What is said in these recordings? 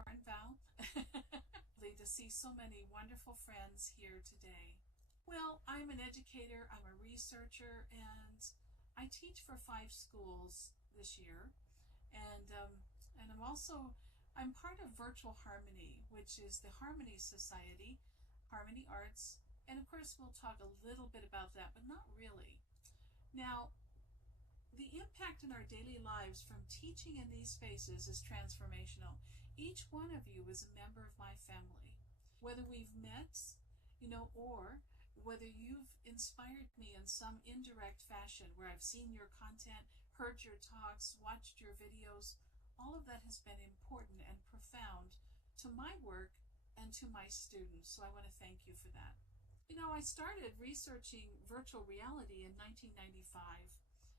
important, Val. To see so many wonderful friends here today. Well, I'm an educator, I'm a researcher, and I teach for 5 schools this year. And I'm part of Virtual Harmony, which is the Harmony Society, Harmony Arts, and of course we'll talk a little bit about that, but not really. Now, the impact in our daily lives from teaching in these spaces is transformational. Each one of you is a member of my family. Whether we've met, or whether you've inspired me in some indirect fashion where I've seen your content, heard your talks, watched your videos, all of that has been important and profound to my work and to my students. So I want to thank you for that. I started researching virtual reality in 1995.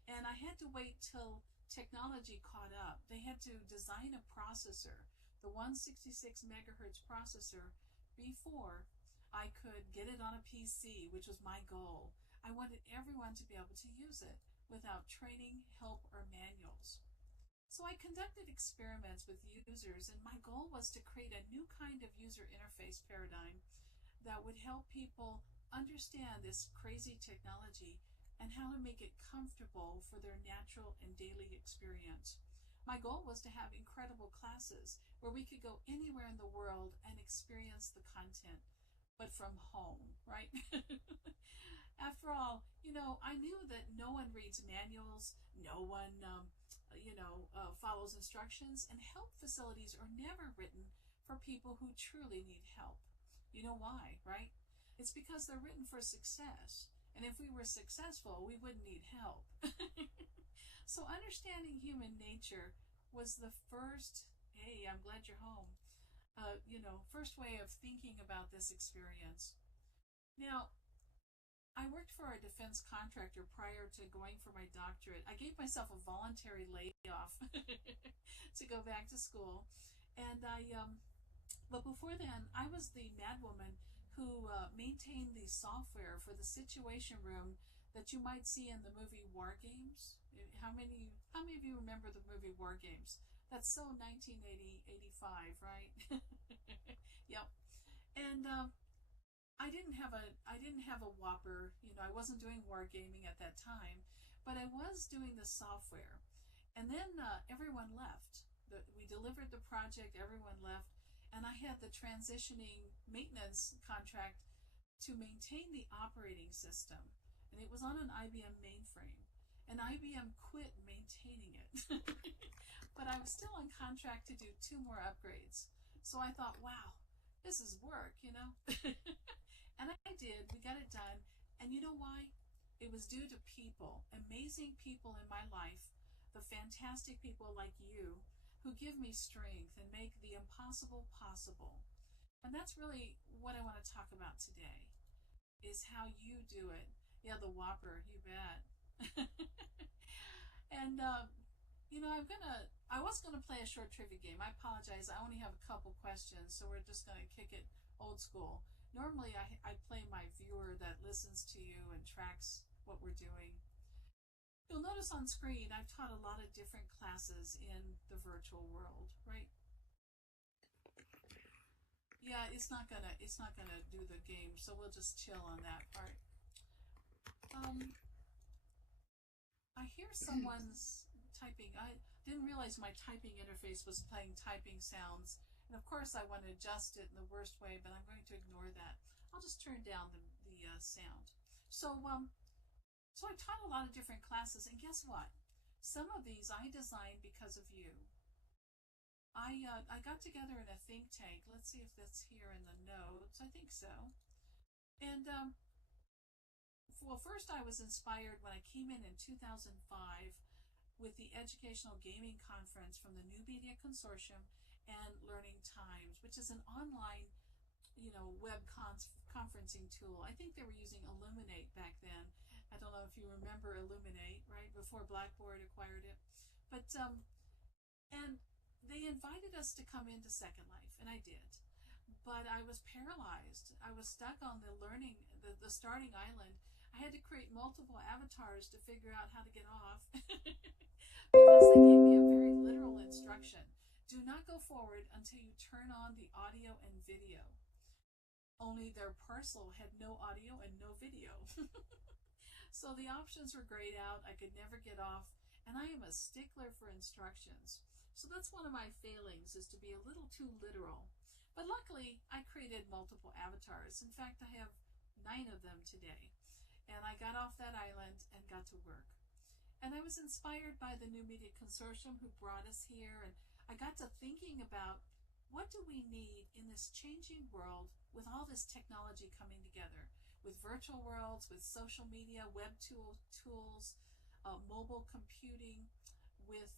And I had to wait till technology caught up. They had to design a processor, the 166 megahertz processor, before I could get it on a PC, which was my goal. I wanted everyone to be able to use it without training, help, or manuals. So I conducted experiments with users, and my goal was to create a new kind of user interface paradigm that would help people understand this crazy technology and how to make it comfortable for their natural and daily experience. My goal was to have incredible classes where we could go anywhere in the world and experience the content, but from home, right? After all, I knew that no one reads manuals, no one, follows instructions, and help facilities are never written for people who truly need help. You know why, right? It's because they're written for success. And if we were successful, we wouldn't need help. So understanding human nature was the first, hey, I'm glad you're home, first way of thinking about this experience. Now, I worked for a defense contractor prior to going for my doctorate. I gave myself a voluntary layoff to go back to school. And but before then, I was the madwoman who maintained the software for the situation room that you might see in the movie War Games. How many of you remember the movie War Games? That's so 1985, right? Yep. And I didn't have a Whopper. I wasn't doing wargaming at that time, but I was doing the software. And then everyone left. We delivered the project. Everyone left. And I had the transitioning maintenance contract to maintain the operating system. And it was on an IBM mainframe. And IBM quit maintaining it. But I was still on contract to do 2 more upgrades. So I thought, wow, this is work, And I did. We got it done. And you know why? It was due to people, amazing people in my life, the fantastic people like you, who give me strength and make the impossible possible. And that's really what I want to talk about today, is how you do it. Yeah, the Whopper, you bet. And, I was going to play a short trivia game. I apologize. I only have a couple questions, so we're just going to kick it old school. Normally, I play my viewer that listens to you and tracks what we're doing. You'll notice on screen, I've taught a lot of different classes in the virtual world, right? Yeah, it's not gonna do the game, so we'll just chill on that part. I hear someone's typing. I didn't realize my typing interface was playing typing sounds. And of course I want to adjust it in the worst way, but I'm going to ignore that. I'll just turn down the sound. So I taught a lot of different classes, and guess what? Some of these I designed because of you. I got together in a think tank. Let's see if that's here in the notes. I think so. And well, first I was inspired when I came in 2005 with the Educational Gaming Conference from the New Media Consortium and Learning Times, which is an online, web conferencing tool. I think they were using Illuminate back then. I don't know if you remember Illuminate, right, before Blackboard acquired it. But, and they invited us to come into Second Life, and I did. But I was paralyzed. I was stuck on the starting island. I had to create multiple avatars to figure out how to get off because they gave me a very literal instruction do not go forward until you turn on the audio and video. Only their parcel had no audio and no video. So the options were grayed out. I could never get off, and I am a stickler for instructions. So that's one of my failings, is to be a little too literal. But luckily, I created multiple avatars. In fact, I have 9 of them today. And I got off that island and got to work. And I was inspired by the New Media Consortium who brought us here, and I got to thinking about, what do we need in this changing world with all this technology coming together, with virtual worlds, with social media, web tools, mobile computing, with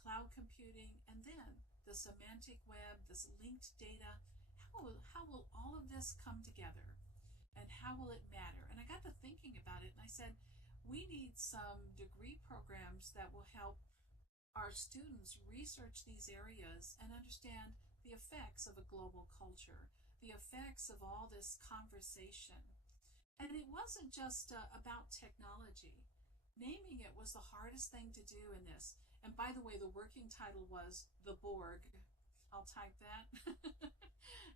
cloud computing, and then the semantic web, this linked data. How will all of this come together, and how will it matter? And I got to thinking about it, and I said, we need some degree programs that will help our students research these areas and understand the effects of a global culture, the effects of all this conversation. And it wasn't just about technology. Naming it was the hardest thing to do in this. And by the way, the working title was The Borg. I'll type that.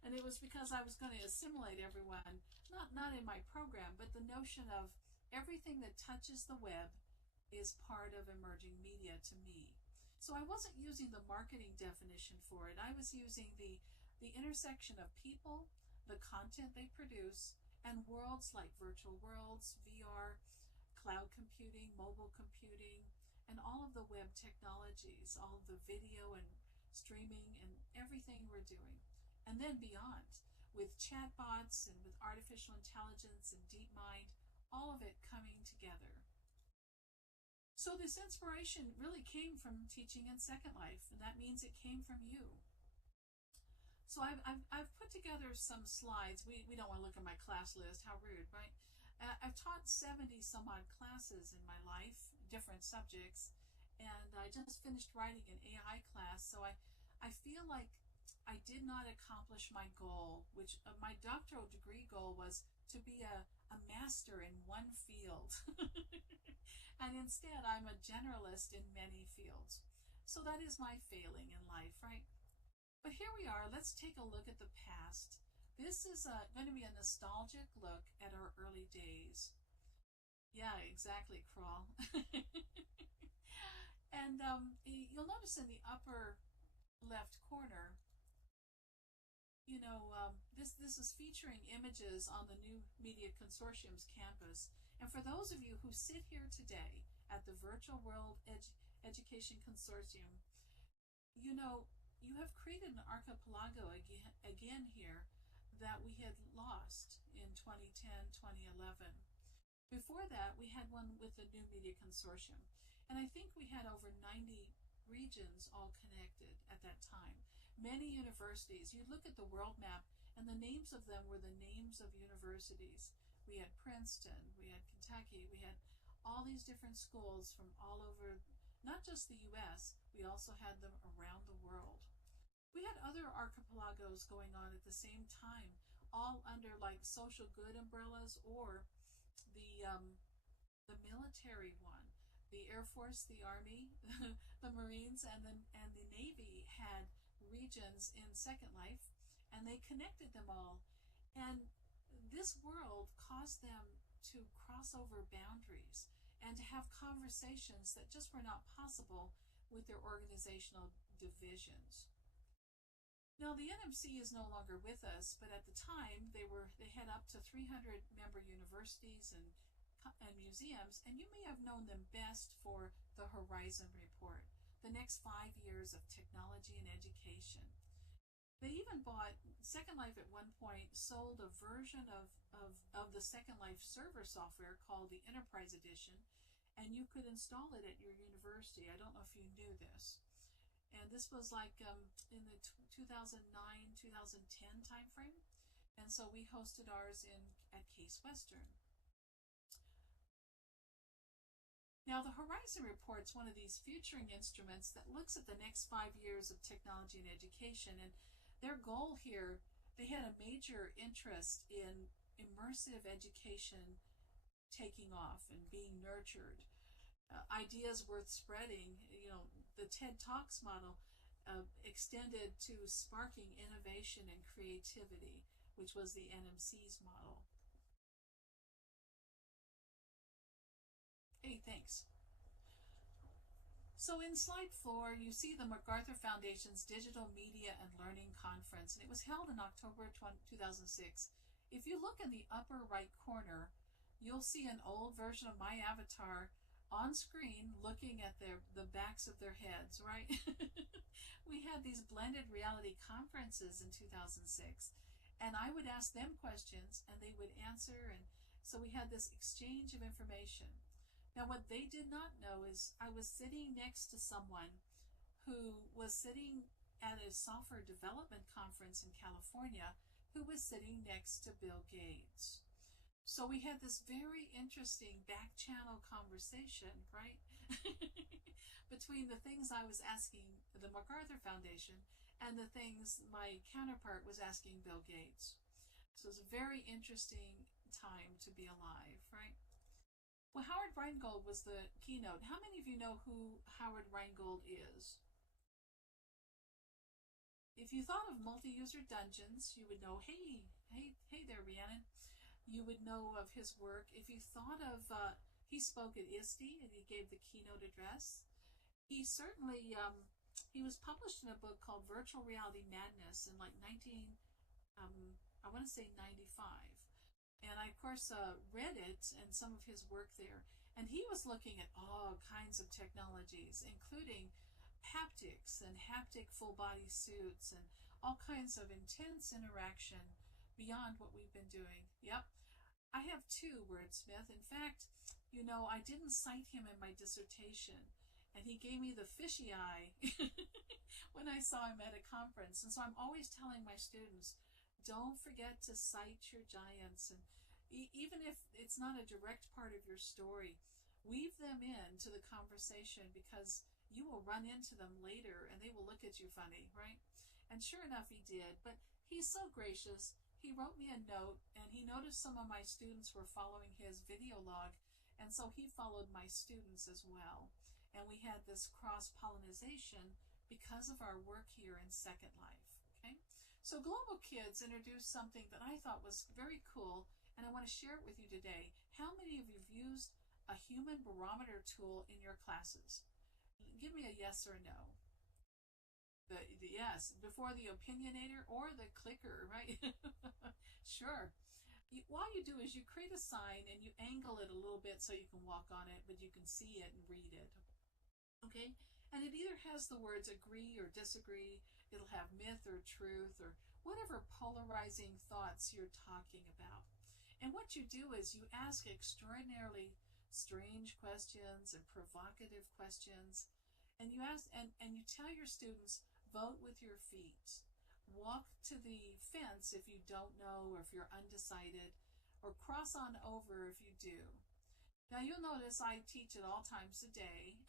And it was because I was going to assimilate everyone, not in my program, but the notion of everything that touches the web is part of emerging media to me. So I wasn't using the marketing definition for it. I was using the intersection of people, the content they produce, and worlds like virtual worlds, VR, cloud computing, mobile computing, and all of the web technologies, all of the video and streaming and everything we're doing. And then beyond, with chatbots and with artificial intelligence and DeepMind, all of it coming together. So this inspiration really came from teaching in Second Life, and that means it came from you. So I've put together some slides. We don't want to look at my class list, how rude, right? I've taught 70 some odd classes in my life, different subjects, and I just finished writing an AI class, so I feel like I did not accomplish my goal, which my doctoral degree goal was to be a master in one field. And instead, I'm a generalist in many fields. So that is my failing in life, right? But here we are. Let's take a look at the past. This is going to be a nostalgic look at our early days. Yeah, exactly, Crawl. And you'll notice in the upper left corner, this is featuring images on the New Media Consortium's campus. And for those of you who sit here today at the Virtual World Education Consortium, you have created an archipelago again here that we had lost in 2010, 2011. Before that, we had one with the New Media Consortium. And I think we had over 90 regions all connected at that time. Many universities. You look at the world map, and the names of them were the names of universities. We had Princeton, we had Kentucky, we had all these different schools from all over, not just the US, we also had them around the world. We had other archipelagos going on at the same time, all under like social good umbrellas, or the military one. The Air Force, the Army, the Marines, and the Navy had regions in Second Life, and they connected them all. And this world caused them to cross over boundaries and to have conversations that just were not possible with their organizational divisions. Now, the NMC is no longer with us, but at the time they had up to 300 member universities and museums, and you may have known them best for the Horizon Report, the next 5 years of technology and education. They even bought Second Life at one point, sold a version of the Second Life server software called the Enterprise Edition, and you could install it at your university. I don't know if you knew this. And this was like in the 2009, 2010 timeframe. And so we hosted ours at Case Western. Now, the Horizon Report's one of these futuring instruments that looks at the next 5 years of technology and education. And their goal here, they had a major interest in immersive education taking off and being nurtured. Ideas worth spreading, the TED Talks model. extended to sparking innovation and creativity, which was the NMC's model. Hey, thanks. So in slide 4, you see the MacArthur Foundation's Digital Media and Learning Conference, and it was held in October 2006. If you look in the upper right corner, you'll see an old version of my avatar on screen looking at the backs of their heads, right? We had these blended reality conferences in 2006, and I would ask them questions and they would answer, and so we had this exchange of information. Now, what they did not know is I was sitting next to someone who was sitting at a software development conference in California who was sitting next to Bill Gates. So we had this very interesting back channel conversation, right? Between the things I was asking the MacArthur Foundation and the things my counterpart was asking Bill Gates. So it was a very interesting time to be alive, right? Well, Howard Rheingold was the keynote. How many of you know who Howard Rheingold is? If you thought of multi-user dungeons, you would know, hey there, Rhiannon. You would know of his work. If you thought of, he spoke at ISTE and he gave the keynote address. He certainly, he was published in a book called Virtual Reality Madness in like I want to say 95. And I, of course, read it and some of his work there. And he was looking at all kinds of technologies, including haptics and haptic full-body suits and all kinds of intense interaction beyond what we've been doing. Yep. I have 2 wordsmith. In fact, you know, I didn't cite him in my dissertation, and he gave me the fishy eye when I saw him at a conference. And so I'm always telling my students, don't forget to cite your giants, and even if it's not a direct part of your story, weave them into the conversation, because you will run into them later and they will look at you funny, right? And sure enough, he did. But he's so gracious. He wrote me a note, and he noticed some of my students were following his video log, and so he followed my students as well. And we had this cross-pollination because of our work here in Second Life, okay? So Global Kids introduced something that I thought was very cool, and I want to share it with you today. How many of you have used a human barometer tool in your classes? Give me a yes or no. The yes, before the opinionator or the clicker, right? Sure. All you do is you create a sign and you angle it a little bit so you can walk on it, but you can see it and read it. Okay? And it either has the words agree or disagree. It'll have myth or truth or whatever polarizing thoughts you're talking about. And what you do is you ask extraordinarily strange questions and provocative questions. And you ask and you tell your students, vote with your feet. Walk to the fence if you don't know or if you're undecided, or cross on over if you do. Now you'll notice I teach at all times a day.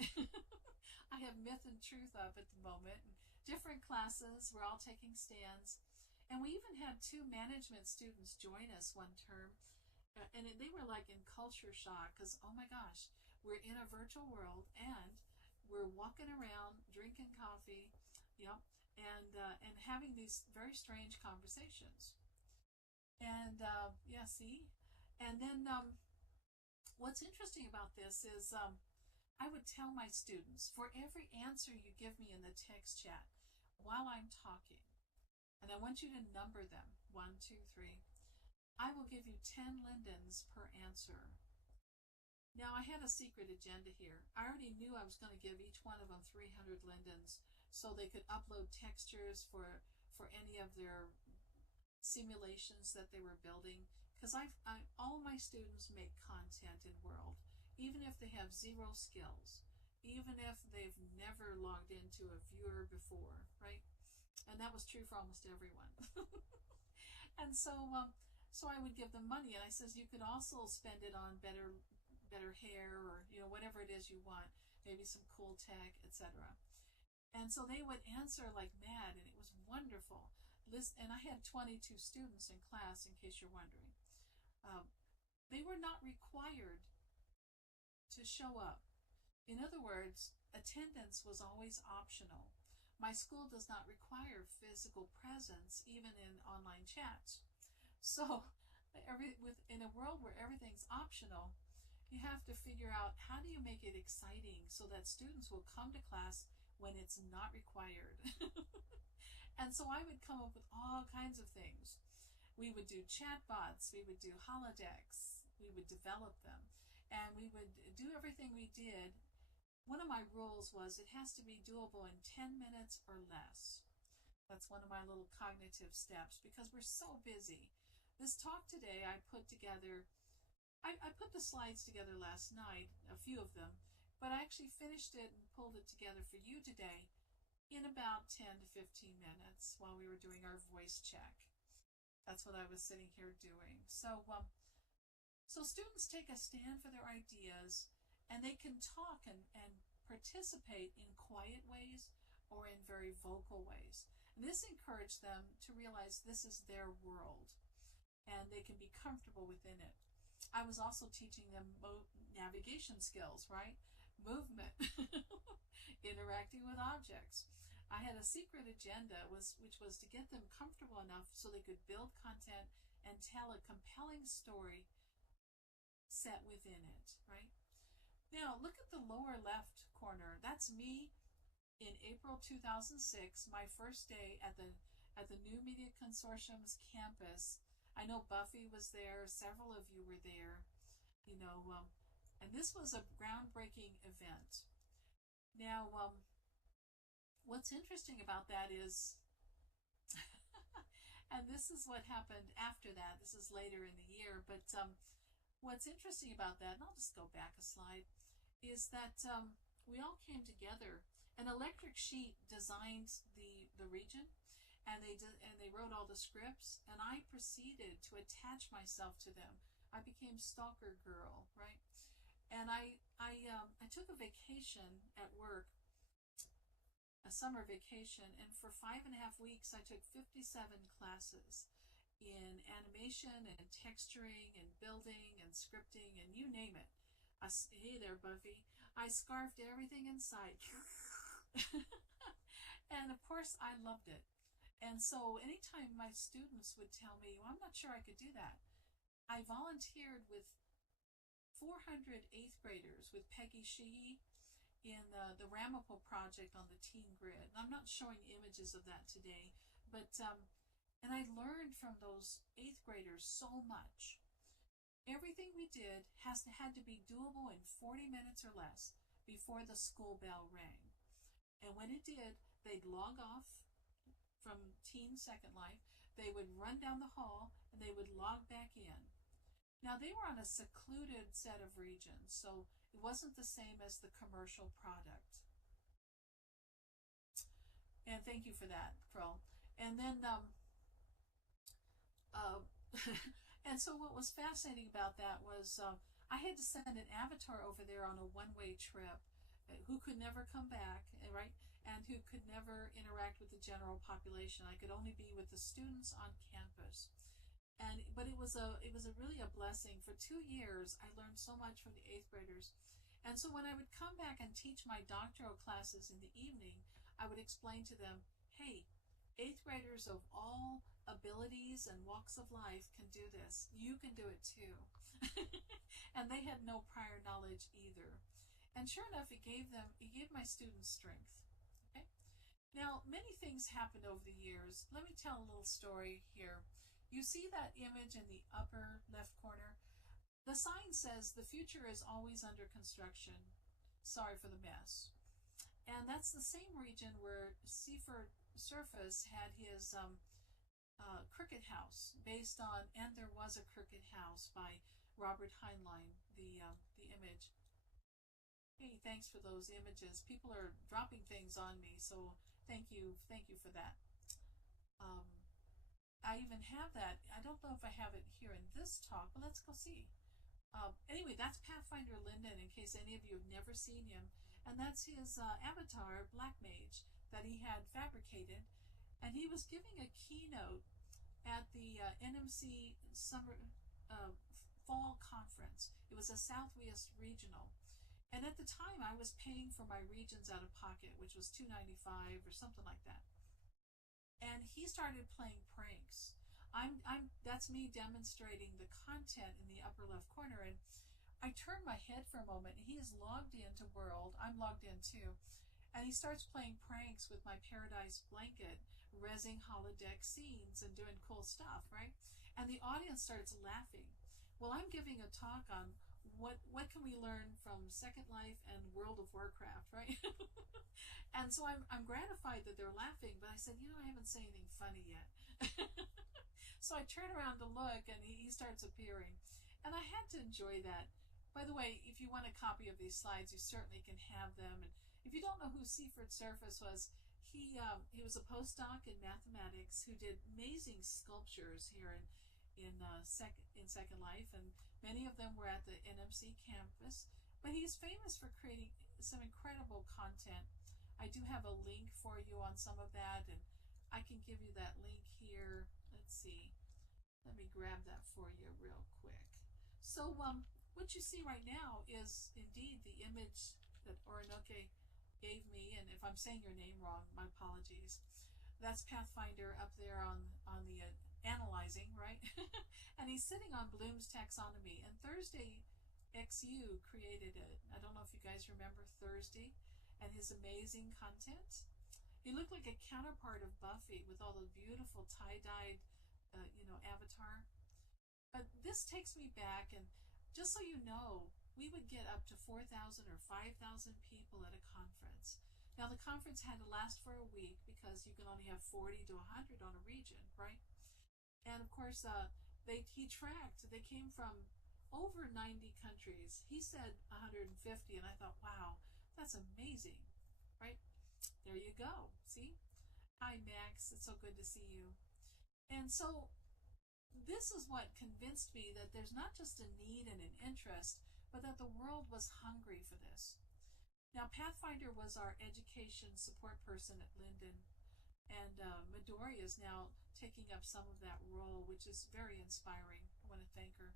I have myth and truth up at the moment. Different classes, we're all taking stands. And we even had 2 management students join us one term. And they were like in culture shock because, oh my gosh, we're in a virtual world and we're walking around drinking coffee, and having these very strange conversations. And yeah, see? And then what's interesting about this is I would tell my students, for every answer you give me in the text chat while I'm talking, and I want you to number them, 1, 2, 3, I will give you 10 lindens per answer. Now, I had a secret agenda here. I already knew I was going to give each one of them 300 lindens so they could upload textures for any of their simulations that they were building. Because all my students make content in World, even if they have 0 skills, even if they've never logged into a viewer before, right? And that was true for almost everyone. And so I would give them money, and I says you could also spend it on better hair, or whatever it is you want, maybe some cool tech, etc. And so they would answer like mad, and it was wonderful. And I had 22 students in class, in case you're wondering. They were not required to show up. In other words, attendance was always optional. My school does not require physical presence, even in online chats. So, in a world where everything's optional, you have to figure out how do you make it exciting so that students will come to class when it's not required. And so I would come up with all kinds of things. We would do chatbots, we would do holodecks, we would develop them, and we would do everything we did. One of my rules was it has to be doable in 10 minutes or less. That's one of my little cognitive steps because we're so busy. This talk today I put together, I put the slides together last night, a few of them, but I actually finished it and pulled it together for you today in about 10 to 15 minutes while we were doing our voice check. That's what I was sitting here doing. So students take a stand for their ideas, and they can talk and participate in quiet ways or in very vocal ways. And this encouraged them to realize this is their world, and they can be comfortable within it. I was also teaching them navigation skills, right? Movement, interacting with objects. I had a secret agenda, which was to get them comfortable enough so they could build content and tell a compelling story set within it, right? Now, look at the lower left corner. That's me in April 2006, my first day at the New Media Consortium's campus. I know Buffy was there, several of you were there, and this was a groundbreaking event. Now, what's interesting about that is, and this is what happened after that, this is later in the year, but what's interesting about that, and I'll just go back a slide, is that we all came together. An Electric Sheet designed the region, and they wrote all the scripts, and I proceeded to attach myself to them. I became stalker girl, right? And I took a vacation at work, a summer vacation, and for 5.5 weeks I took 57 classes in animation and texturing and building and scripting and you name it. Hey there, Buffy. I scarfed everything inside. And of course I loved it. And so anytime my students would tell me, well, I'm not sure I could do that, I volunteered with 400 8th graders with Peggy Sheehy in the Ramapo project on the Teen Grid. And I'm not showing images of that today, but and I learned from those 8th graders so much. Everything we did had to be doable in 40 minutes or less before the school bell rang. And when it did, they'd log off from Teen Second Life, they would run down the hall, and they would log back in. Now, they were on a secluded set of regions, so it wasn't the same as the commercial product. And thank you for that, Krill. And then, and so what was fascinating about that was I had to send an avatar over there on a one-way trip who could never come back, right? And who could never interact with the general population. I could only be with the students on campus. But it was really a blessing. For 2 years, I learned so much from the 8th graders. And so when I would come back and teach my doctoral classes in the evening, I would explain to them, hey, 8th graders of all abilities and walks of life can do this. You can do it too. And they had no prior knowledge either. And sure enough, it gave my students strength. Okay? Now, many things happened over the years. Let me tell a little story here. You see that image in the upper left corner? The sign says, the future is always under construction. Sorry for the mess. And that's the same region where Seaford Surface had his Cricket House based on, and there was a Cricket House by Robert Heinlein, the image. Hey, thanks for those images. People are dropping things on me, so thank you for that. I even have that. I don't know if I have it here in this talk, but let's go see. Anyway, that's Pathfinder Linden, in case any of you have never seen him. And that's his avatar, Black Mage, that he had fabricated. And he was giving a keynote at the NMC summer fall conference. It was a Southwest regional. And at the time, I was paying for my regions out of pocket, which was $2.95 or something like that. And he started playing pranks. That's me demonstrating the content in the upper left corner. And I turned my head for a moment. He is logged into World. I'm logged in too. And he starts playing pranks with my Paradise blanket, rezzing holodeck scenes and doing cool stuff, right? And the audience starts laughing. Well, I'm giving a talk on what can we learn from Second Life and World of Warcraft, right? And so I'm gratified that they're laughing, but I said, I haven't said anything funny yet. So I turn around to look, and he starts appearing. And I had to enjoy that. By the way, if you want a copy of these slides, you certainly can have them. And if you don't know who Seaford Surface was, he was a postdoc in mathematics who did amazing sculptures here in Second Life, and many of them were at the NMC campus. But he's famous for creating some incredible content. I do have a link for you on some of that, and I can give you that link here. Let's see. Let me grab that for you real quick. So what you see right now is indeed the image that Orinoke gave me, and if I'm saying your name wrong, my apologies. That's Pathfinder up there on the analyzing, right? And he's sitting on Bloom's taxonomy, and Thursday XU created it. I don't know if you guys remember Thursday and his amazing content. He looked like a counterpart of Buffy with all the beautiful tie-dyed avatar. But this takes me back, and just so you know, we would get up to 4,000 or 5,000 people at a conference. Now the conference had to last for a week because you can only have 40 to 100 on a region, right? And of course, he tracked. They came from over 90 countries. He said 150, and I thought, wow, that's amazing, right? There you go. See? Hi, Max. It's so good to see you. And so this is what convinced me that there's not just a need and an interest, but that the world was hungry for this. Now, Pathfinder was our education support person at Linden, and Midori is now taking up some of that role, which is very inspiring. I want to thank her.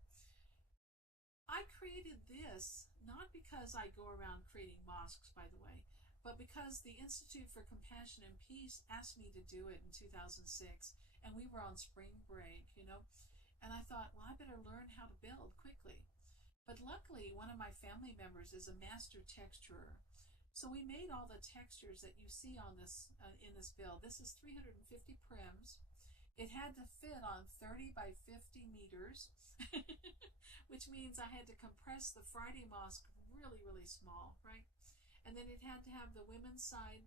I created this not because I go around creating mosques, by the way, but because the Institute for Compassion and Peace asked me to do it in 2006, and we were on spring break, and I thought, well, I better learn how to build quickly. But luckily, one of my family members is a master texturer. So we made all the textures that you see on this in this build. This is 350 prims. It had to fit on 30 by 50 meters, which means I had to compress the Friday mosque really, really small, right? And then it had to have the women's side,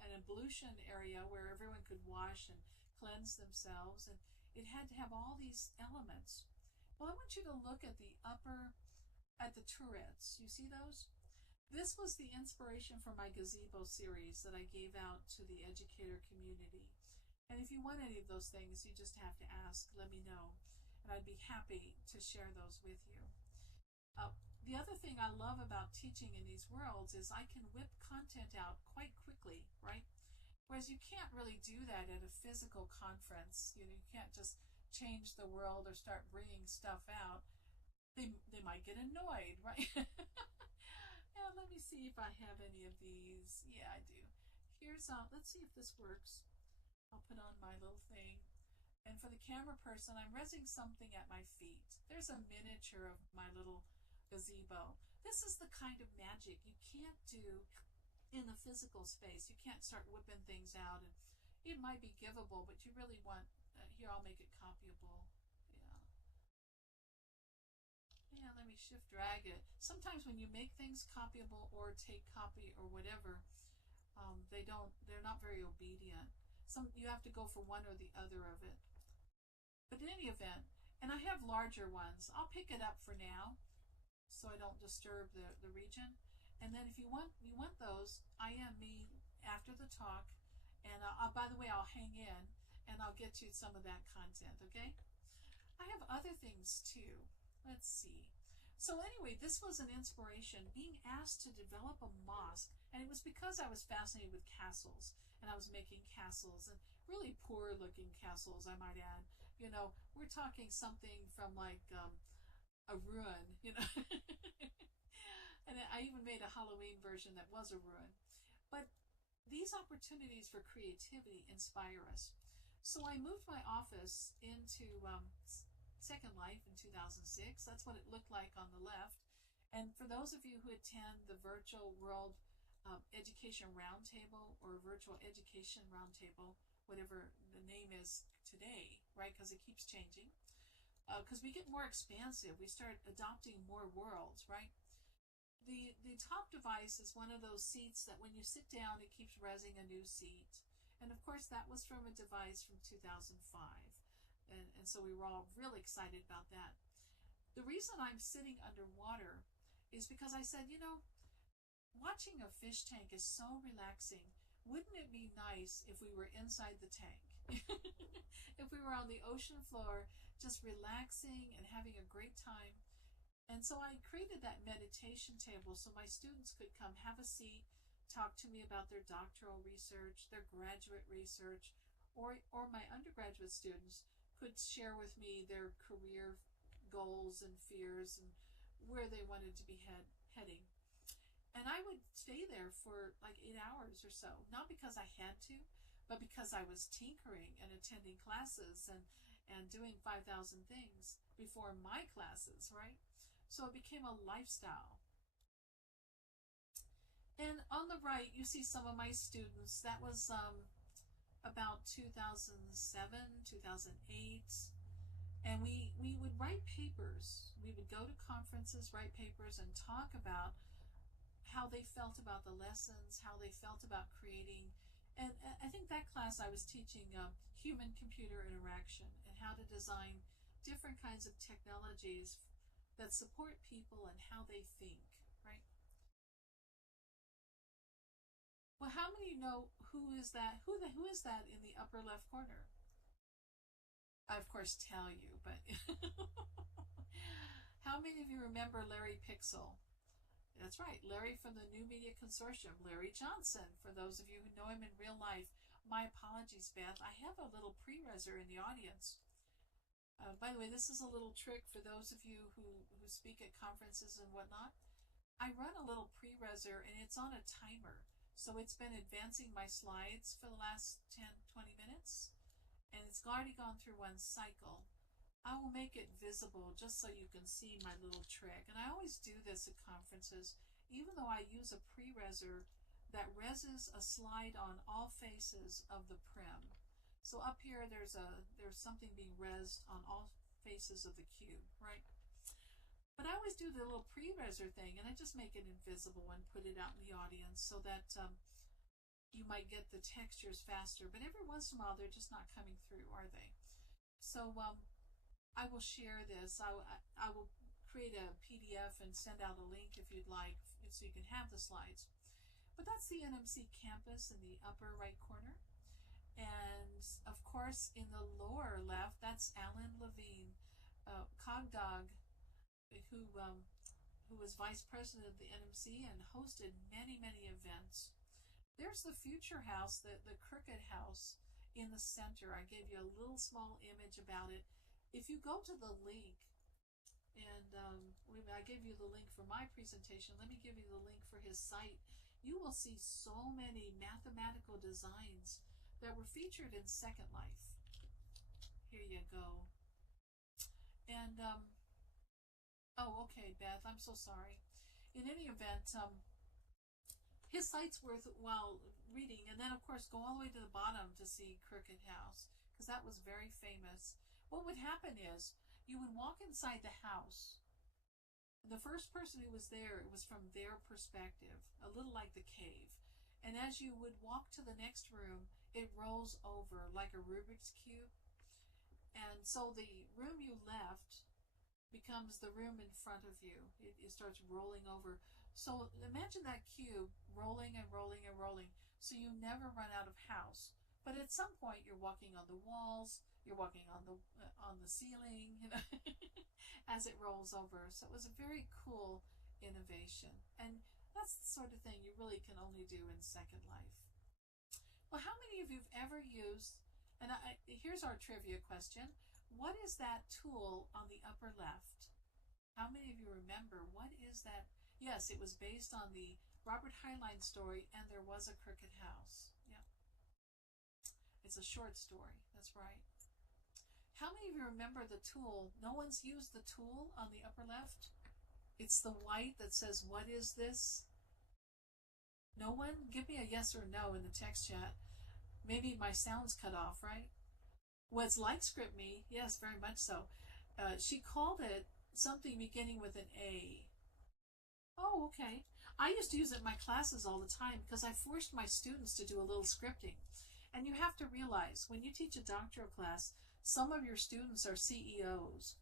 an ablution area where everyone could wash and cleanse themselves. And it had to have all these elements. Well, I want you to look at at the turrets. You see those? This was the inspiration for my gazebo series that I gave out to the educator community. And if you want any of those things, you just have to ask, let me know. And I'd be happy to share those with you. The other thing I love about teaching in these worlds is I can whip content out quite quickly, right? Whereas you can't really do that at a physical conference. You can't just change the world or start bringing stuff out. They might get annoyed, right? Yeah, let me see if I have any of these. Yeah, I do. Here's, let's see if this works. I'll put on my little thing. And for the camera person, I'm rezzing something at my feet. There's a miniature of my little gazebo. This is the kind of magic you can't do in the physical space. You can't start whipping things out, and it might be giveable, but you really want, here, I'll make it copyable. Yeah, let me shift drag it. Sometimes when you make things copyable or take copy or whatever, they're not very obedient. You have to go for one or the other of it. But in any event, and I have larger ones, I'll pick it up for now so I don't disturb the region. And then if you want those, I am me after the talk. And by the way, I'll hang in and I'll get you some of that content, okay? I have other things too. Let's see. So anyway, this was an inspiration, being asked to develop a mosque. And it was because I was fascinated with castles. And I was making castles, and really poor looking castles, I might add. We're talking something from like a ruin, And I I even made a Halloween version that was a ruin. But these opportunities for creativity inspire us. So I moved my office into Second Life in 2006. That's what it looked like on the left. And for those of you who attend the Virtual World Education Roundtable or Virtual Education Roundtable, whatever the name is today, right? Because it keeps changing. Because we get more expansive. We start adopting more worlds, right? The top device is one of those seats that when you sit down, it keeps resing a new seat. And of course, that was from a device from 2005. And so we were all really excited about that. The reason I'm sitting underwater is because I said, you know, watching a fish tank is so relaxing. Wouldn't it be nice if we were inside the tank? If we were on the ocean floor, just relaxing and having a great time. And so I created that meditation table so my students could come have a seat, talk to me about their doctoral research, their graduate research, or my undergraduate students could share with me their career goals and fears and where they wanted to be heading. And I would stay there for like 8 hours or so, not because I had to, but because I was tinkering and attending classes and doing 5,000 things before my classes, right? So it became a lifestyle. And on the right, you see some of my students. That was about 2007, 2008. And we would write papers. We would go to conferences, write papers, and talk about how they felt about the lessons, how they felt about creating. And I think that class I was teaching human-computer interaction and how to design different kinds of technologies that support people and how they think, right? Well, how many know who is that? Who is that in the upper left corner? I, of course, tell you, but how many of you remember Larry Pixel? That's right, Larry from the New Media Consortium, Larry Johnson, for those of you who know him in real life. My apologies, Beth. I have a little pre-reser in the audience. By the way, this is a little trick for those of you who speak at conferences and whatnot. I run a little pre-reser, and it's on a timer. So it's been advancing my slides for the last 10, 20 minutes, and it's already gone through one cycle. I will make it visible just so you can see my little trick. And I always do this at conferences, even though I use a pre-reser that reses a slide on all faces of the prim. So up here, there's something being resed on all faces of the cube, right? But I always do the little pre-reser thing, and I just make it invisible and put it out in the audience so that you might get the textures faster. But every once in a while, they're just not coming through, are they? So I will share this. I will create a PDF and send out a link if you'd like, so you can have the slides. But that's the NMC campus in the upper right corner. And of course, in the lower left, that's Alan Levine, Cogdog, who was vice president of the NMC and hosted many, many events. There's the Future House, the Crooked House in the center. I gave you a little small image about it. If you go to the link, and I gave you the link for my presentation, let me give you the link for his site. You will see so many mathematical designs that were featured in Second Life. Here you go. And oh, okay, Beth, I'm so sorry. In any event, his site's worthwhile reading. And then, of course, go all the way to the bottom to see Crooked House, because that was very famous. What would happen is you would walk inside the house. The first person who was there, it was from their perspective, a little like the cave. And as you would walk to the next room, it rolls over like a Rubik's Cube. And so the room you left becomes the room in front of you. It starts rolling over. So imagine that cube rolling and rolling and rolling, so you never run out of house. But at some point, you're walking on the walls, you're walking on the ceiling, you know, as it rolls over. So it was a very cool innovation. And that's the sort of thing you really can only do in Second Life. Well, how many of you have ever used, and here's our trivia question, what is that tool on the upper left? How many of you remember what is that? Yes, it was based on the Robert Heinlein story, And There Was a Crooked House. Yeah. It's a short story. That's right. How many of you remember the tool? No one's used the tool on the upper left. It's the white that says, what is this? No one? Give me a yes or no in the text chat. Maybe my sound's cut off, right? Well, it's like ScriptMe. Yes, very much so. She called it something beginning with an A. Oh, okay. I used to use it in my classes all the time because I forced my students to do a little scripting. And you have to realize, when you teach a doctoral class, some of your students are CEOs.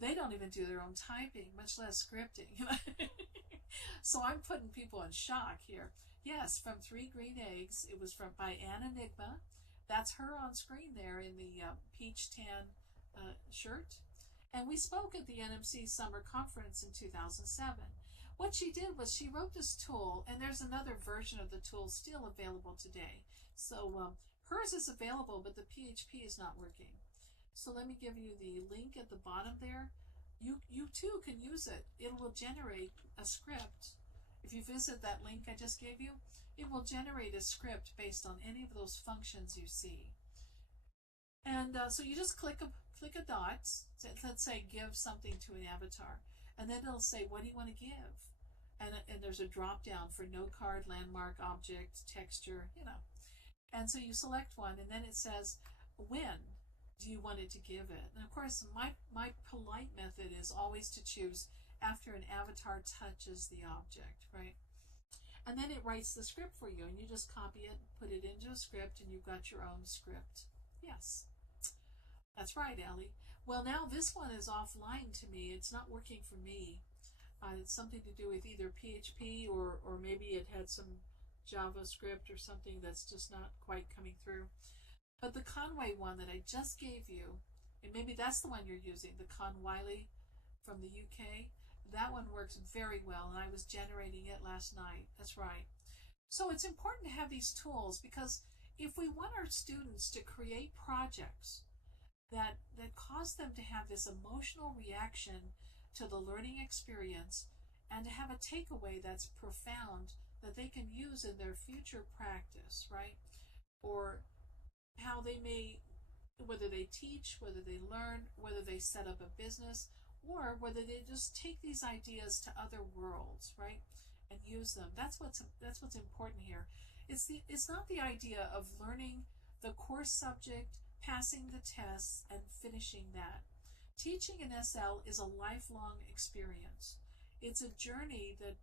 They don't even do their own typing, much less scripting. So I'm putting people in shock here. Yes, from Three Green Eggs. It was by Ann Enigma. That's her on screen there in the peach tan shirt. And we spoke at the NMC Summer Conference in 2007. What she did was she wrote this tool, and there's another version of the tool still available today. So hers is available, but the PHP is not working. So let me give you the link at the bottom there. You too can use it. It will generate a script. If you visit that link I just gave you, it will generate a script based on any of those functions you see. And so you just click a dot. Let's say give something to an avatar. And then it'll say, what do you want to give? And there's a drop down for note card, landmark, object, texture, And so you select one, and then it says, when do you want it to give it? And of course, my polite method is always to choose after an avatar touches the object, right? And then it writes the script for you, and you just copy it, put it into a script, and you've got your own script. Yes, that's right, Ellie. Well, now this one is offline to me. It's not working for me. It's something to do with either PHP or maybe it had some JavaScript or something that's just not quite coming through. But the Conway one that I just gave you, and maybe that's the one you're using, the Conwiley from the UK, that one works very well, and I was generating it last night. That's right. So it's important to have these tools, because if we want our students to create projects that cause them to have this emotional reaction to the learning experience and to have a takeaway that's profound that they can use in their future practice, right? Or how they may, whether they teach, whether they learn, whether they set up a business, or whether they just take these ideas to other worlds, right, and use them. That's what's important here. It's not the idea of learning the course subject, passing the tests, and finishing that. Teaching in SL is a lifelong experience. It's a journey that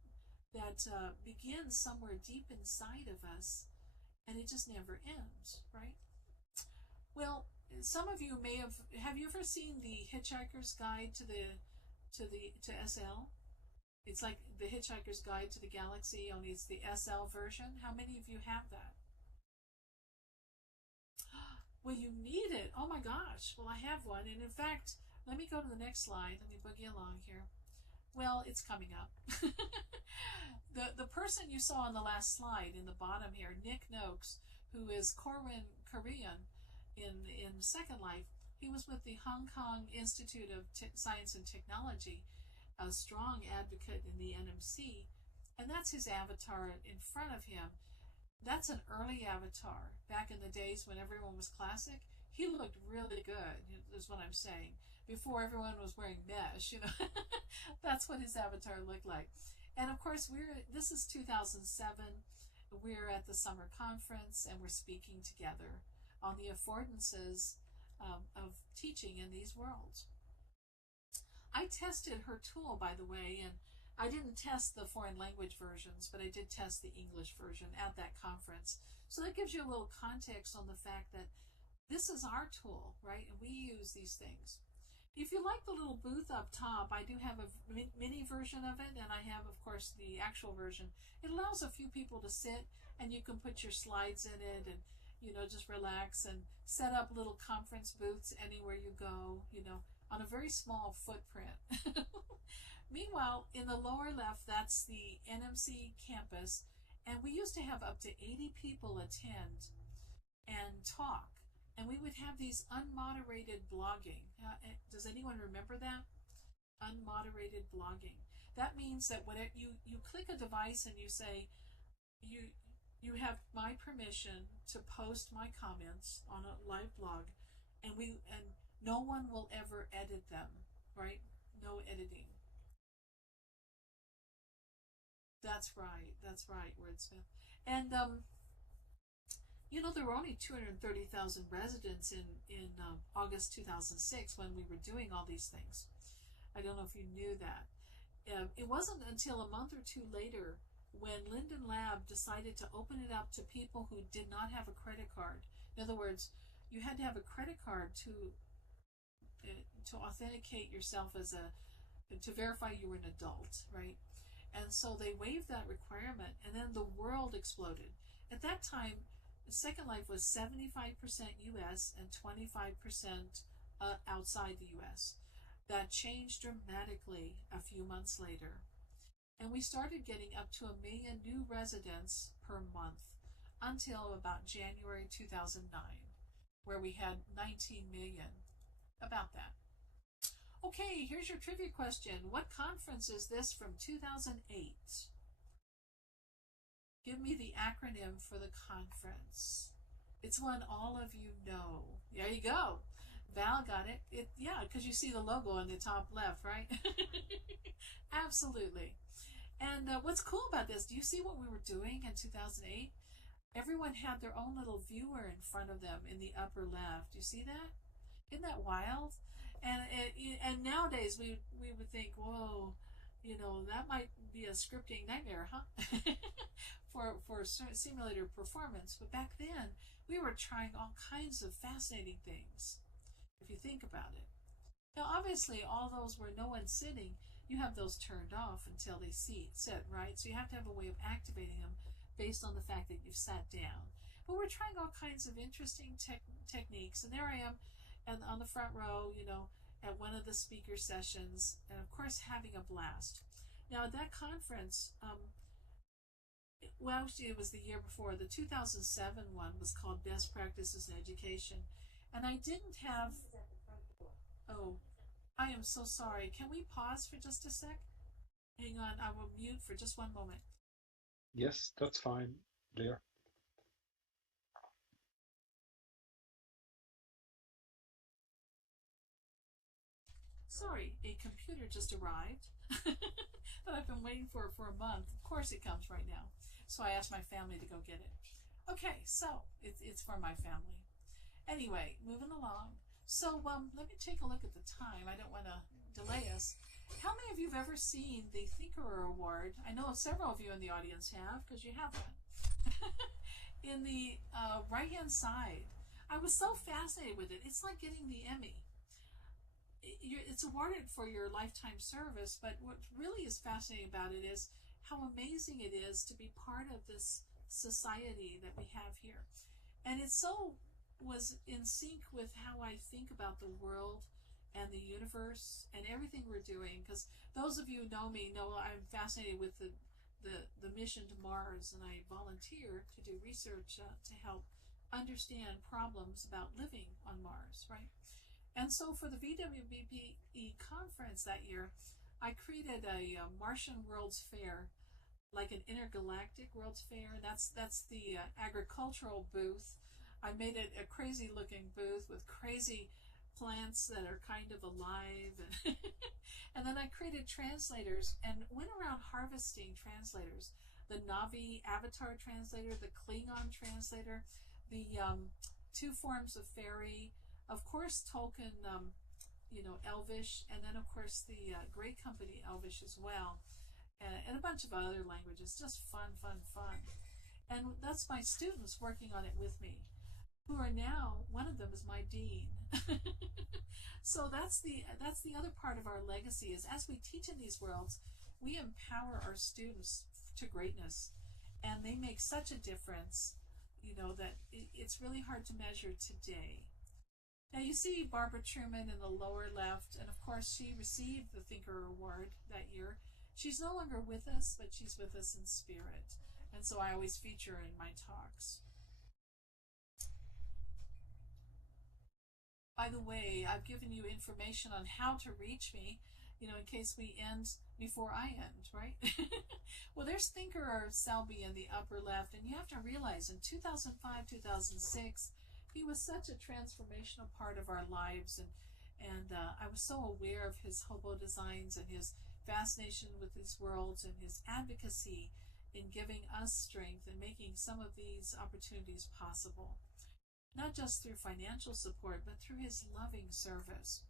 begins somewhere deep inside of us, and it just never ends, right? Well, some of you may have you ever seen the Hitchhiker's Guide to SL? It's like the Hitchhiker's Guide to the Galaxy, only it's the SL version. How many of you have that? Well, you need it. Oh my gosh. Well, I have one. And in fact, let me go to the next slide. Let me boogie along here. Well, it's coming up. The person you saw on the last slide in the bottom here, Nick Noakes, who is Korean in Second Life, he was with the Hong Kong Institute of Science and Technology, a strong advocate in the NMC, and that's his avatar in front of him. That's an early avatar. Back in the days when everyone was classic, he looked really good, is what I'm saying. Before everyone was wearing mesh, that's what his avatar looked like. And of course, this is 2007. We're at the summer conference, and we're speaking together on the affordances of teaching in these worlds. I tested her tool, by the way, and I didn't test the foreign language versions, but I did test the English version at that conference. So that gives you a little context on the fact that this is our tool, right? And we use these things. If you like the little booth up top, I do have a mini version of it, and I have, of course, the actual version. It allows a few people to sit, and you can put your slides in it and, just relax and set up little conference booths anywhere you go, on a very small footprint. Meanwhile, in the lower left, that's the NMC campus, and we used to have up to 80 people attend and talk. And we would have these unmoderated blogging. Does anyone remember that? Unmoderated blogging. That means that when you click a device and you say, you have my permission to post my comments on a live blog, and no one will ever edit them, right? No editing. That's right, Wordsmith. And there were only 230,000 residents in August 2006 when we were doing all these things. I don't know if you knew that. It wasn't until a month or two later when Linden Lab decided to open it up to people who did not have a credit card. In other words, you had to have a credit card to authenticate yourself to verify you were an adult, right? And so they waived that requirement, and then the world exploded. At that time, Second Life was 75% US and 25% outside the US. That changed dramatically a few months later. And we started getting up to 1 million new residents per month until about January 2009, where we had 19 million. About that. Okay, here's your trivia question. What conference is this from 2008? Give me the acronym for the conference. It's one all of you know. There you go. Val got it. Yeah, because you see the logo in the top left, right? Absolutely. And what's cool about this, do you see what we were doing in 2008? Everyone had their own little viewer in front of them in the upper left. Do you see that? Isn't that wild? And nowadays we would think, whoa, that might be a scripting nightmare, huh? for simulator performance. But back then, we were trying all kinds of fascinating things, if you think about it. Now, obviously, all those where no one's sitting, you have those turned off until they sit, right? So you have to have a way of activating them based on the fact that you've sat down. But we're trying all kinds of interesting techniques, and there I am and on the front row, at one of the speaker sessions, and of course having a blast. Now, at that conference, actually it was the year before, the 2007 one was called Best Practices in Education, and I didn't have, oh, I am so sorry. Can we pause for just a sec? Hang on, I will mute for just one moment. Yes, that's fine, Lyr. Sorry, a computer just arrived that I've been waiting for a month. Of course it comes right now. So I asked my family to go get it. Okay, so it's for my family. Anyway, moving along. So let me take a look at the time. I don't want to delay us. How many of you have ever seen the Thinkerer Award? I know several of you in the audience have, because you have one. In the right-hand side, I was so fascinated with it. It's like getting the Emmy. It's awarded for your lifetime service, but what really is fascinating about it is how amazing it is to be part of this society that we have here. And it was in sync with how I think about the world and the universe and everything we're doing, because those of you who know me know I'm fascinated with the mission to Mars, and I volunteer to do research to help understand problems about living on Mars, right? And so for the VWEC conference that year, I created a Martian World's Fair, like an intergalactic World's Fair. That's the agricultural booth. I made it a crazy looking booth with crazy plants that are kind of alive. And then I created translators and went around harvesting translators. The Navi Avatar translator, the Klingon translator, the two forms of fairy, of course Tolkien, Elvish, and then of course the Great Company Elvish as well, and a bunch of other languages. Just fun. And that's my students working on it with me, who are now, one of them is my dean. So that's the other part of our legacy, is as we teach in these worlds, we empower our students to greatness, and they make such a difference, that it's really hard to measure today. Now you see Barbara Truman in the lower left, and of course she received the Thinker Award that year. She's no longer with us, but she's with us in spirit, and so I always feature her in my talks. By the way, I've given you information on how to reach me. in case we end before I end, right? Well, there's Thinker Selby in the upper left, and you have to realize in 2005, 2006, he was such a transformational part of our lives, and I was so aware of his hobo designs and his fascination with these worlds and his advocacy in giving us strength and making some of these opportunities possible, not just through financial support, but through his loving service.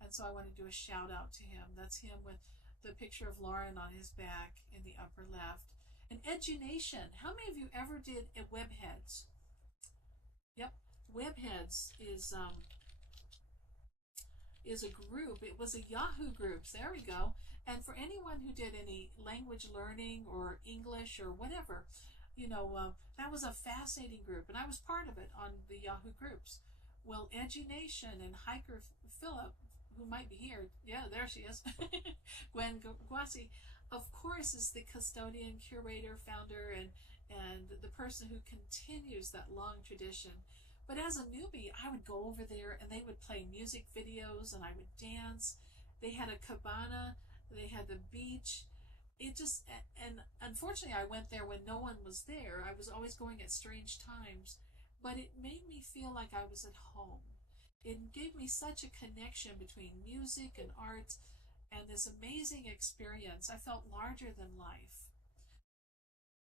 And so I want to do a shout out to him. That's him with the picture of Lauren on his back in the upper left. And Edunation. How many of you ever did a Webheads? Yep, Webheads is a group. It was a Yahoo groups. There we go. And for anyone who did any language learning or English or whatever, that was a fascinating group, and I was part of it on the Yahoo groups. Well, Edunation and Hiker Phillip, who might be here, yeah, there she is, Gwen Guasi, of course, is the custodian, curator, founder, and the person who continues that long tradition. But as a newbie, I would go over there and they would play music videos and I would dance. They had a cabana, they had the beach. And unfortunately I went there when no one was there. I was always going at strange times, but it made me feel like I was at home. It gave me such a connection between music and art and this amazing experience. I felt larger than life.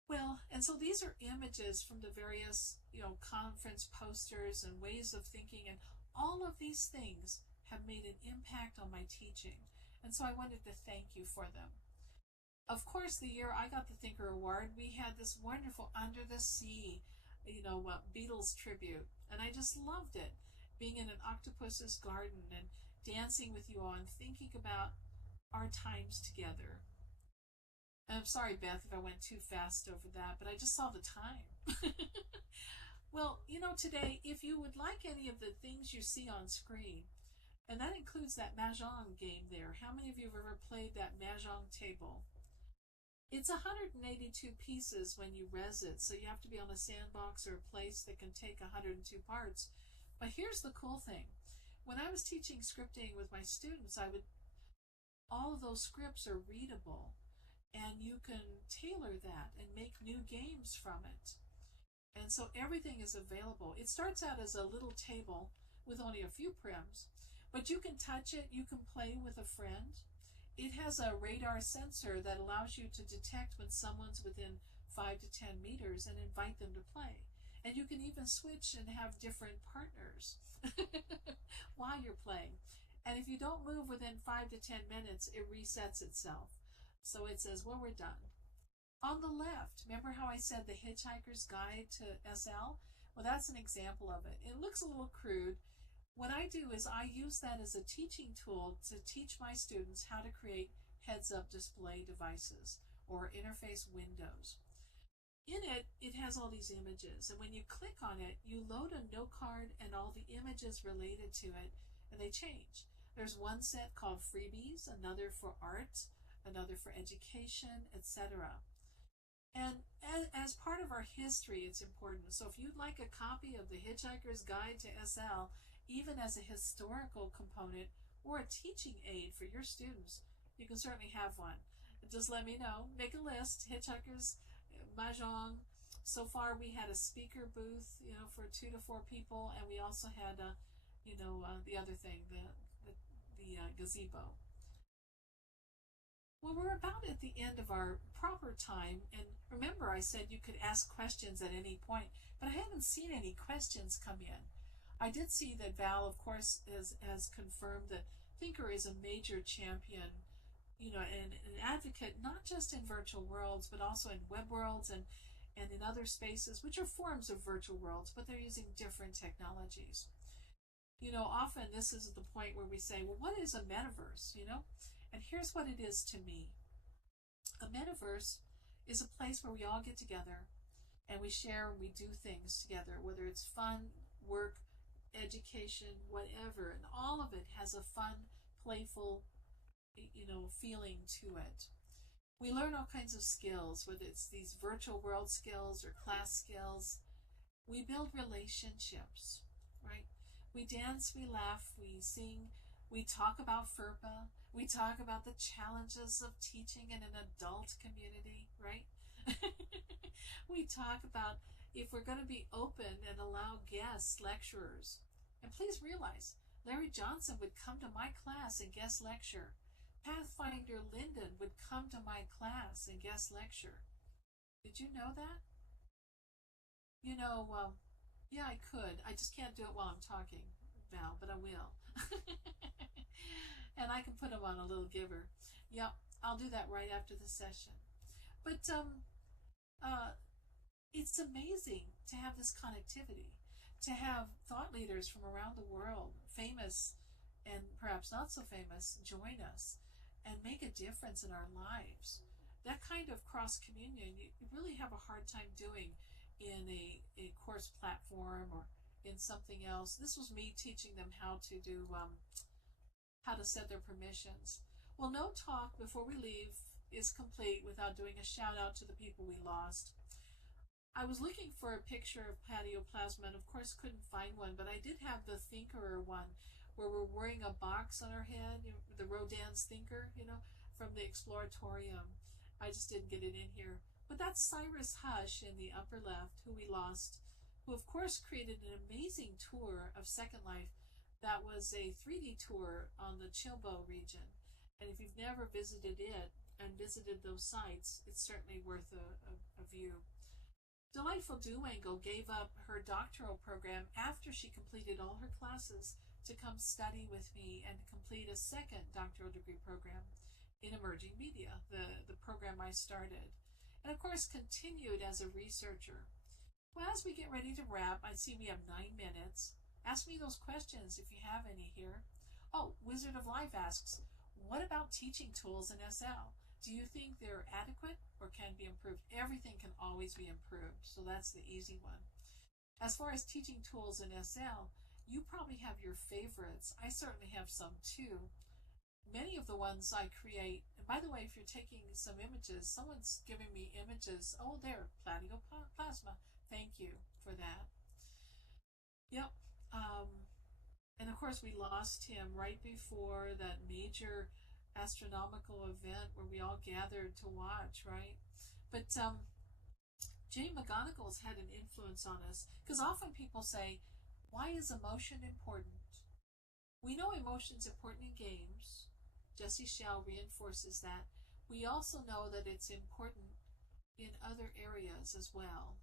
Well, and so these are images from the various, conference posters and ways of thinking, and all of these things have made an impact on my teaching. And so I wanted to thank you for them. Of course, the year I got the Thinker Award, we had this wonderful Under the Sea, Beatles tribute, and I just loved it. Being in an octopus's garden and dancing with you all and thinking about our times together. And I'm sorry, Beth, if I went too fast over that, but I just saw the time. Well, today, if you would like any of the things you see on screen, and that includes that Mahjong game there. How many of you have ever played that Mahjong table? It's 182 pieces when you res it, so you have to be on a sandbox or a place that can take 102 parts. But here's the cool thing. When I was teaching scripting with my students, all of those scripts are readable, and you can tailor that and make new games from it. And so everything is available. It starts out as a little table with only a few prims, but you can touch it, you can play with a friend. It has a radar sensor that allows you to detect when someone's within 5 to 10 meters and invite them to play. And you can even switch and have different partners while you're playing. And if you don't move within 5 to 10 minutes, it resets itself. So it says, well, we're done. On the left, remember how I said the Hitchhiker's Guide to SL? Well, that's an example of it. It looks a little crude. What I do is I use that as a teaching tool to teach my students how to create heads-up display devices or interface windows. In it, it has all these images, and when you click on it, you load a note card and all the images related to it, and they change. There's one set called freebies, another for art, another for education, etc. And as part of our history, it's important. So if you'd like a copy of the Hitchhiker's Guide to SL, even as a historical component or a teaching aid for your students, you can certainly have one. Just let me know. Make a list. Hitchhiker's, Mahjong. So far, we had a speaker booth, for 2 to 4 people, and we also had, the other thing, the gazebo. Well, we're about at the end of our proper time, and remember I said you could ask questions at any point, but I haven't seen any questions come in. I did see that Val, of course, has confirmed that Thinker is a major champion, and an advocate, not just in virtual worlds, but also in web worlds and in other spaces, which are forms of virtual worlds, but they're using different technologies. Often this is the point where we say, well, what is a metaverse, And here's what it is to me. A metaverse is a place where we all get together and we share and we do things together, whether it's fun, work, education, whatever, and all of it has a fun, playful, feeling to it. We learn all kinds of skills, whether it's these virtual world skills or class skills. We build relationships, right? We dance, we laugh, we sing, we talk about FERPA, We talk about the challenges of teaching in an adult community, right? We talk about if we're going to be open and allow guest lecturers. And please realize, Larry Johnson would come to my class and guest lecture. Pathfinder Linden would come to my class and guest lecture. Did you know that? You know, yeah, I could. I just can't do it while I'm talking, Val, but I will. And I can put them on a little giver. Yep, I'll do that right after the session. But it's amazing to have this connectivity, to have thought leaders from around the world, famous and perhaps not so famous, join us and make a difference in our lives. That kind of cross-communion you really have a hard time doing in a course platform or in something else. This was me teaching them how to do, how to set their permissions. Well, no talk before we leave is complete without doing a shout out to the people we lost. I was looking for a picture of Plasma and of course couldn't find one, but I did have the Thinkerer one where we're wearing a box on our head, the Rodin's Thinker, from the Exploratorium. I just didn't get it in here. But that's Cyrus Hush in the upper left, who we lost, who of course created an amazing tour of Second Life that was a 3D tour on the Chilbo region. And if you've never visited it and visited those sites, it's certainly worth a view. Delightful Duwangle gave up her doctoral program after she completed all her classes to come study with me and complete a second doctoral degree program in emerging media, the program I started, and of course continued as a researcher. Well, as we get ready to wrap, I see we have 9 minutes. Ask me those questions if you have any here. Oh, Wizard of Life asks, what about teaching tools in SL? Do you think they're adequate or can be improved? Everything can always be improved, so that's the easy one. As far as teaching tools in SL, you probably have your favorites. I certainly have some too. Many of the ones I create, and by the way, if you're taking some images, someone's giving me images. Oh, there, Plasma. Thank you for that. Yep. And of course, we lost him right before that major astronomical event where we all gathered to watch, right? But Jane McGonigal's had an influence on us, because often people say, why is emotion important? We know emotion's important in games. Jessie Schell reinforces that. We also know that it's important in other areas as well.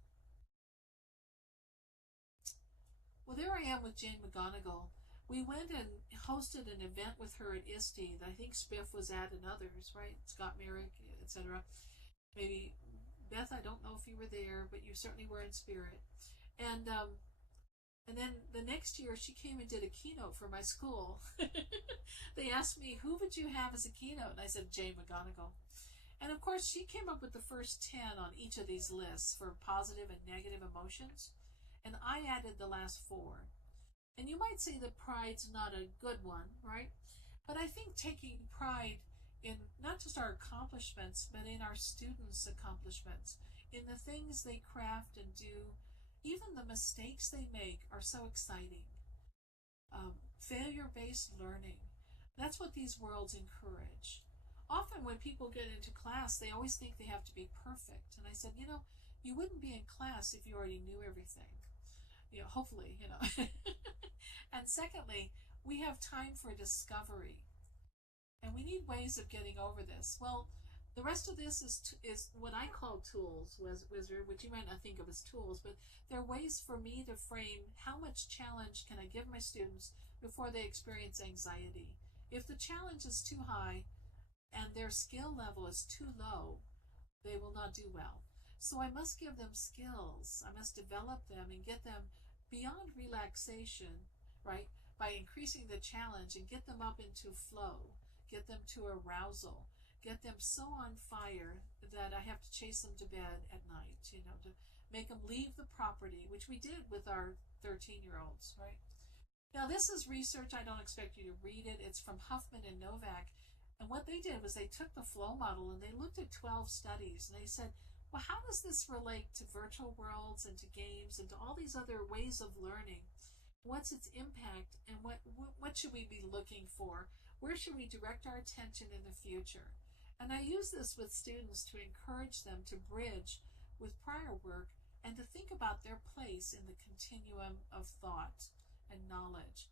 Well, there I am with Jane McGonigal. We went and hosted an event with her at ISTE that I think Spiff was at and others, right? Scott Merrick, etc. Maybe, Beth, I don't know if you were there, but you certainly were in spirit. And then the next year she came and did a keynote for my school. They asked me, who would you have as a keynote? And I said, Jane McGonigal. And of course, she came up with the first 10 on each of these lists for positive and negative emotions. And I added the last 4. And you might say that pride's not a good one, right? But I think taking pride in not just our accomplishments, but in our students' accomplishments, in the things they craft and do, even the mistakes they make are so exciting. Failure-based learning, that's what these worlds encourage. Often when people get into class, they always think they have to be perfect. And I said, you wouldn't be in class if you already knew everything. Hopefully. And secondly, we have time for discovery. And we need ways of getting over this. Well, the rest of this is what I call tools, Wizard, which you might not think of as tools, but they're ways for me to frame how much challenge can I give my students before they experience anxiety. If the challenge is too high and their skill level is too low, they will not do well. So I must give them skills. I must develop them and get them beyond relaxation, right? By increasing the challenge and get them up into flow, get them to arousal, get them so on fire that I have to chase them to bed at night, to make them leave the property, which we did with our 13-year-olds, right? Now, this is research. I don't expect you to read it. It's from Huffman and Novak. And what they did was they took the flow model and they looked at 12 studies and they said, well, how does this relate to virtual worlds and to games and to all these other ways of learning? What's its impact and what should we be looking for? Where should we direct our attention in the future? And I use this with students to encourage them to bridge with prior work and to think about their place in the continuum of thought and knowledge.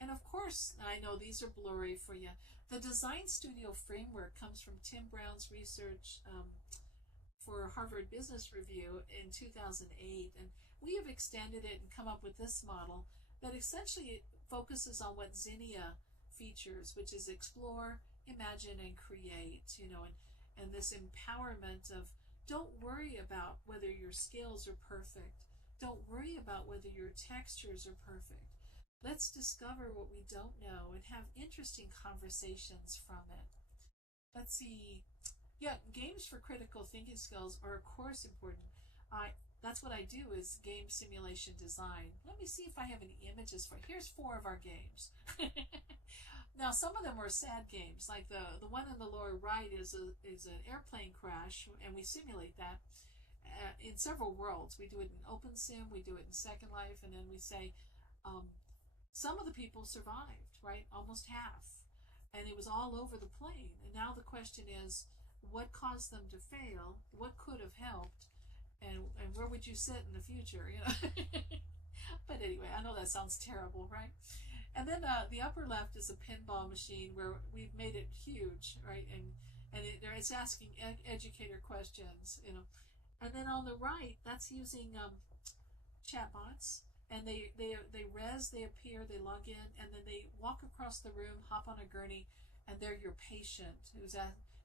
And of course, I know these are blurry for you. The Design Studio framework comes from Tim Brown's research for Harvard Business Review in 2008, and we have extended it and come up with this model that essentially focuses on what Zinnia features, which is explore, imagine, and create, and this empowerment of don't worry about whether your scales are perfect. Don't worry about whether your textures are perfect. Let's discover what we don't know and have interesting conversations from it. Let's see. Yeah, games for critical thinking skills are of course important. That's what I do is game simulation design. Let me see if I have any images for. Here's 4 of our games. Now some of them are sad games, like the one in the lower right is an airplane crash, and we simulate that in several worlds. We do it in OpenSim, we do it in Second Life, and then we say some of the people survived, right? Almost half, and it was all over the plane. And now the question is, what caused them to fail? What could have helped? And where would you sit in the future, But anyway, I know that sounds terrible, right? And then the upper left is a pinball machine where we've made it huge, right? And it's asking educator questions, And then on the right, that's using chatbots, and they appear, they log in, and then they walk across the room, hop on a gurney, and they're your patient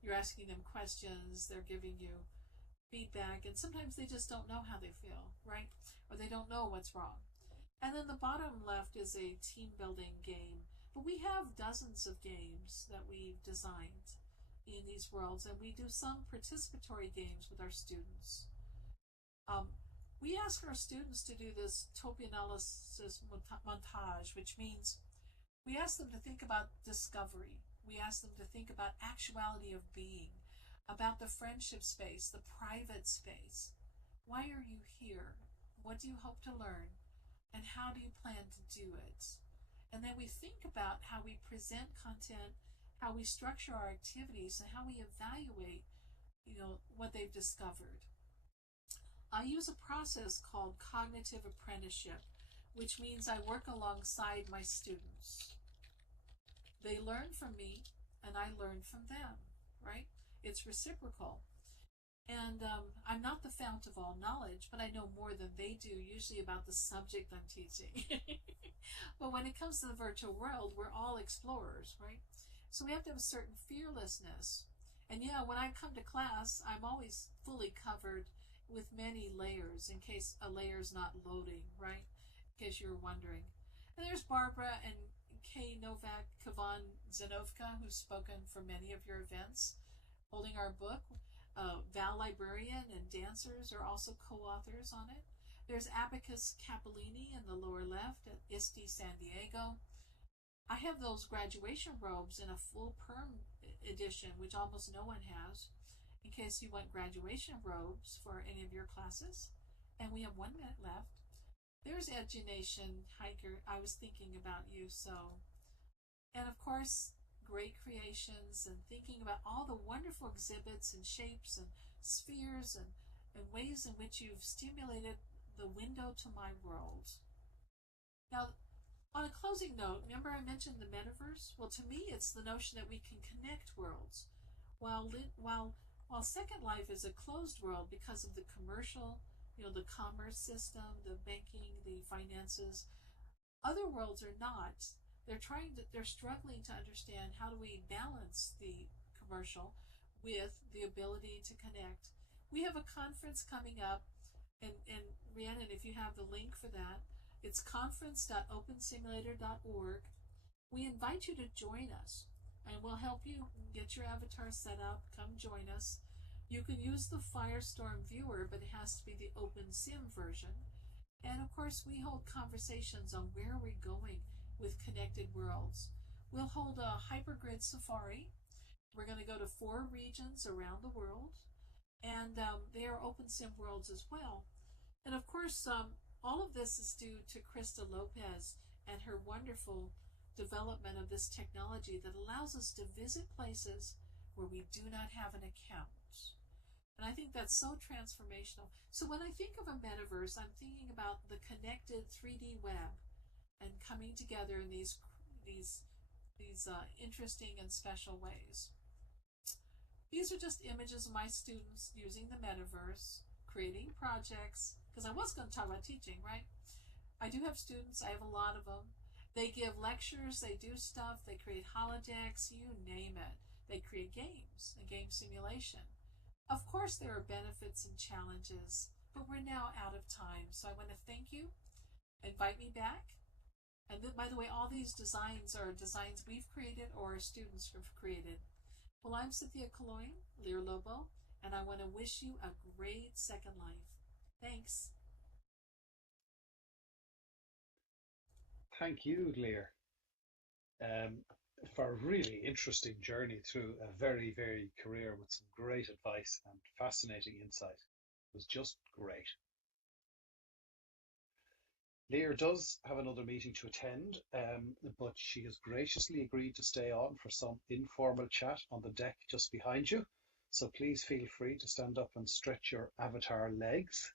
you're asking them questions, they're giving you feedback, and sometimes they just don't know how they feel, right? Or they don't know what's wrong. And then the bottom left is a team building game. But we have dozens of games that we've designed in these worlds, and we do some participatory games with our students. We ask our students to do this topic analysis montage, which means we ask them to think about discovery. We ask them to think about actuality of being, about the friendship space, the private space. Why are you here? What do you hope to learn? And how do you plan to do it? And then we think about how we present content, how we structure our activities, and how we evaluate, what they've discovered. I use a process called cognitive apprenticeship, which means I work alongside my students. They learn from me, and I learn from them, right? It's reciprocal. And I'm not the fount of all knowledge, but I know more than they do, usually about the subject I'm teaching. But when it comes to the virtual world, we're all explorers, right? So we have to have a certain fearlessness. And when I come to class, I'm always fully covered with many layers in case a layer's not loading, right? In case you're wondering. And there's Barbara and Kay Novak, Kavan Zenovka, who's spoken for many of your events, holding our book. Val Librarian and dancers are also co-authors on it. There's Abacus Capolini in the lower left at ISTE San Diego. I have those graduation robes in a full perm edition, which almost no one has, in case you want graduation robes for any of your classes. And we have 1 minute left. There's Edunation Hiker. I was thinking about you, so. And of course, great creations, and thinking about all the wonderful exhibits and shapes and spheres and ways in which you've stimulated the window to my world. Now, on a closing note, remember I mentioned the metaverse? Well, to me, it's the notion that we can connect worlds. While Second Life is a closed world because of the commercial, the commerce system, the banking, the finances, other worlds are not. They're struggling to understand how do we balance the commercial with the ability to connect. We have a conference coming up, and Rhiannon, if you have the link for that, it's conference.opensimulator.org. We invite you to join us, and we'll help you get your avatar set up. Come join us. You can use the Firestorm viewer, but it has to be the OpenSim version. And of course, we hold conversations on where we're going with connected worlds. We'll hold a hypergrid safari. We're going to go to 4 regions around the world, and they are OpenSim worlds as well. And of course, all of this is due to Krista Lopez and her wonderful development of this technology that allows us to visit places where we do not have an account. And I think that's so transformational. So when I think of a metaverse, I'm thinking about the connected 3D web and coming together in these interesting and special ways. These are just images of my students using the metaverse, creating projects, because I was going to talk about teaching, right? I do have students, I have a lot of them. They give lectures, they do stuff, they create holodecks, you name it. They create games, a game simulation. Of course, there are benefits and challenges, but we're now out of time. So I want to thank you. Invite me back. And by the way, all these designs are designs we've created or students have created. Well, I'm Cynthia Calongne, Lyr Lobo, and I want to wish you a great second life. Thanks. Thank you, Lyr, for a really interesting journey through a very varied career with some great advice and fascinating insight. It was just great. Lyr does have another meeting to attend, but she has graciously agreed to stay on for some informal chat on the deck just behind you. So please feel free to stand up and stretch your avatar legs.